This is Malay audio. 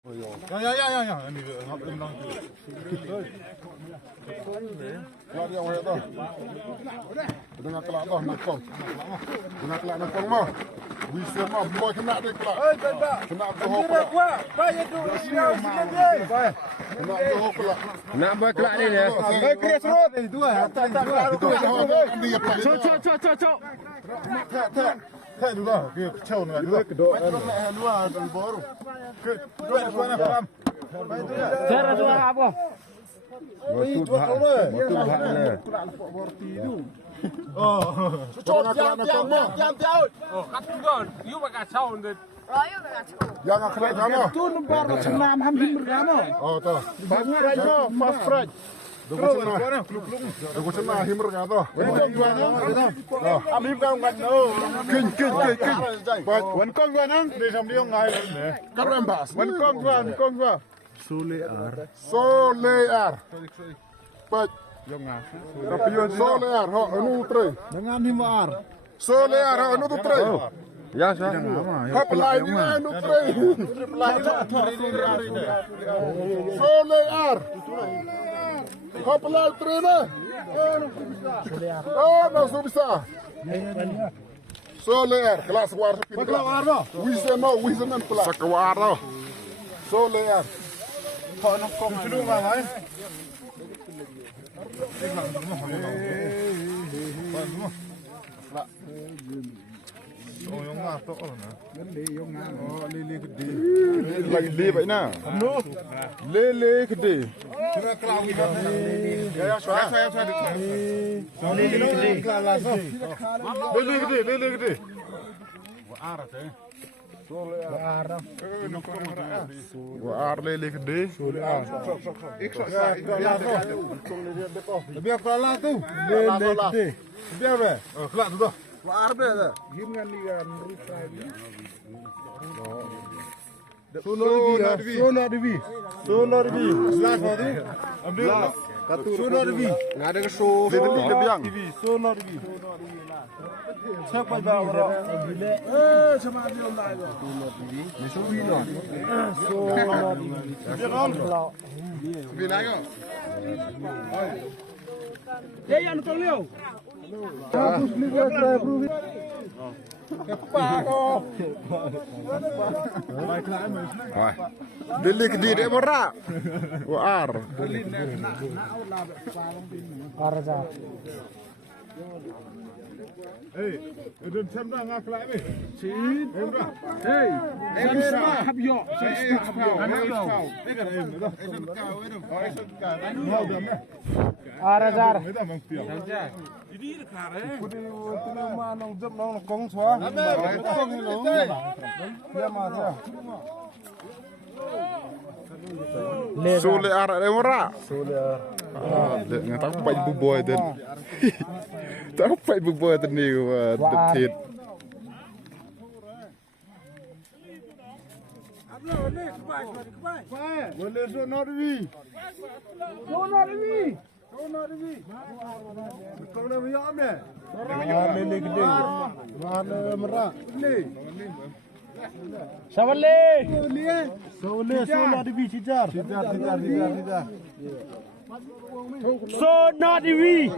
Ya, ini tenang. Yang mana tu? Dengan kelak tu, nakong. Dengan kelak nakong mah. Bisa mah, boy kena dia kelak. Kena bohong kelak. Kena bohong kelak. Nak buat kelak ni dia. Keras road ni, dua. Cok. Tak dulu lah, dia kacau ni. Dua kedua. Macam luar dari baru. Kedua nak faham. Cara tu apa? Motor bahak ni. Oh, Cốt jam tiao. Oh, kat juga. You pakai kacau ni. jangan kelak kamu. Tu nomor macam nam hamim bergama. Oh, tu. Fast fresh no, fast fresh. Aku cuma himmer kata. Ambil kau kan no. Kin. Wan kong gua nang. Dia sama dia ngai ni. Karen bas. Wan kong gua. Solear. Baik. Tapi solear, ho anu tre. Dengan himar. Solear, ho anu tu tre. Ya, sah. Kau pelai ni anu tre. Solear. Kau pelai tre na. Oh, masuk bisa. Solear, kelas war. Keluar dah. Wisen pelai. Sekwar dah. Solear. Kau nak kong cedung mana? Oh, yang apa tu? Oh, lele gede. Lagi lele baik na. Lele gede. Kena kelau kita. Ya, saya. Lele gede. Wah, arah tu. Wah, lele gede. Biar kalah tu. Lele gede. Biar ber. Kelak tu dah. War ber. Himgan lian rupai. Solar devi. Last tadi. Ambil. Solar devi. Nak ada ke show. Dia biang. Solar devi. Siapa bawa orang? Sama dia orang lain. Solar devi. Solar devi. Bilang yo. Dia yang tolong leo. Habis ni kita perlu. Lele gede dia berak. Wah, ar. Hey, udah cemda ngak lagi ni. Cin. Hey. Saya habyo. Arazar. Ini dekat eh. Nong jam nong kong swa. Kong ni nong. Dia masa. Sule ar dia berak. Dia tak baik buboy dan. Tak baik buboy dan ni detit. Boleh sonar devi. Kau nak bayar ni? Lele gede. Warna merah. Sawale. Solar devi cijar. So not TV.